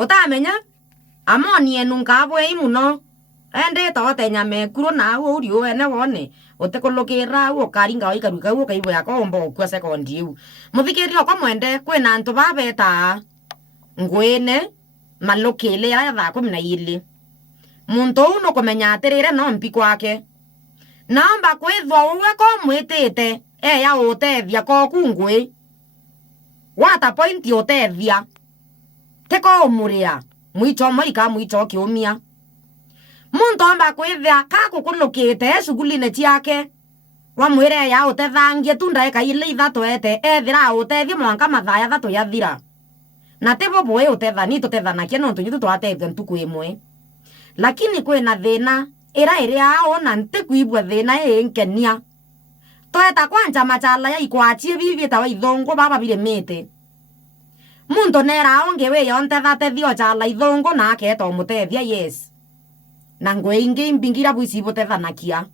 utamenya amoni enunga bwe muno ende tote nyame kuro na uri ene wone utekolokera ukaringa ikaruka ukaibo yakombo kwa sekondi yu muthikirio kwa mwende kwina antu babeta ngwene malokele ya tha 12 muntu uno kumenya atirire no mpi kwake namba kwithwa uwe ko mwitite ya utethia ko kungwe wata pointi utethia teko umuria mwicho moika mwicho kiumia muntu amba kwithia kakukulukite shughuli ciake wamwire ya utethangie tunda eka ile ithatu ete ethira utethia mwanka mathaya thatu yathira na tebo boe utethani tutethanakia no tunyu twatethia ntuku imwe lakini kwina thina ira aona ntikuibwa thina nkenia toeta kwanja machala ya ikwachie bibi tawa ithongo baba bile mete muntu nera onge we yonthetha tethio chala ithongo na aketo mutethia yes na ngweingi mbingira buisi butethanakia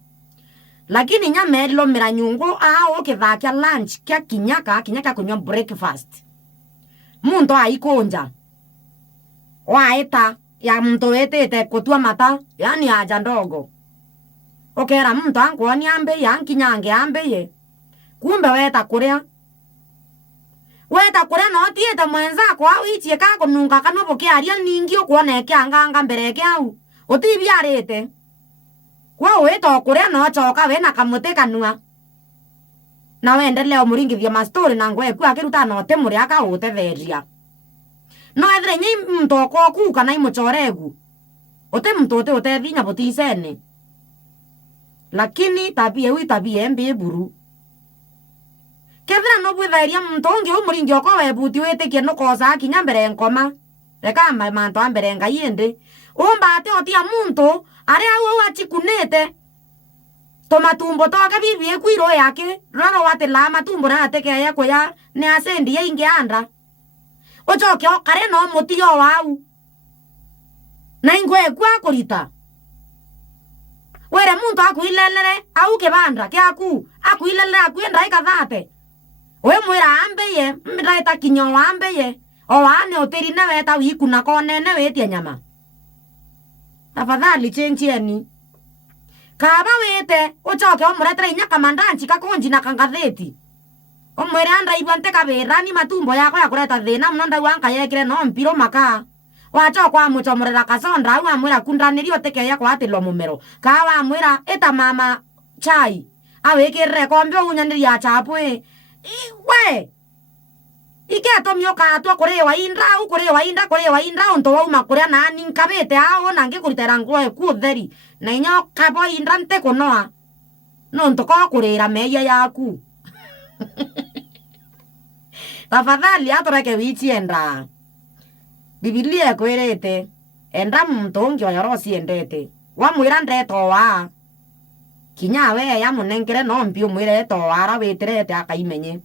lakini nyamelo mira nyungu ukithakia lunch kya kinyaka kunywa breakfast muntu aikonja waeta ya mtu etete kutua mata yani aja ndogo okera muntu ankwoni ambe yankinyange ambe ye kumbe weta kuria no tieta mwenzako au ichie ka kununga kanobo kiaria ningi ukuone kianganga mbere kyau utibiarite kwa weto kuria no choka we na kamuti kanua na wendelea umuringithia ma story na ngwe kwa kiruta no te muri aka utetheria no ethre nyi mtoko ku kana imuchoregu ote mtote utethinya butisene lakini tabia mbe buru kethira no bwitheria mtongi umuringi oko webuti wetikie no koza kinya mbere nkoma reka manto ambere ngayende umba ate otia muntu ari au achikunete tomatumbo toka bibi ekwiro yake roro wate la matumbo na ateke yako ya ne asendi ye inge anda ochoke okare no mutio wau na ingwe kwa kurita were muntu akuilelere au kebandra kyaku akuilelere akuenda ikathate we mwira ambeye miraita kinyo ambeye o ane oteri na weta wikuna konene wetie nyama tafadhali chenchieni kaba wete uchoke omuretere inyaka mandanchi kakonji na kangatheti omwere anda ibante kaberani matumbo yako ya kureta thina mnonda wanka yekire no mpiro maka wacho kwa muchomorera kasonda au amwira kundanirio teke yako atilo mumero kawa amwira eta mama chai awekere kombe unyaniria chapwe we iketo myoka atwa kurewa inda onto wa makuria na ninkabete ao nange kuritera ngwe kutheri na inyo kabo indra nte kunoa no ntoko kurira meya yaku tafadhali atoreke wichi enda Biblia kwirete enda mtongi oyorosi endete wamwira ndeto wa kinya we ya munengere no mpio mwire to ara weterete akaimenye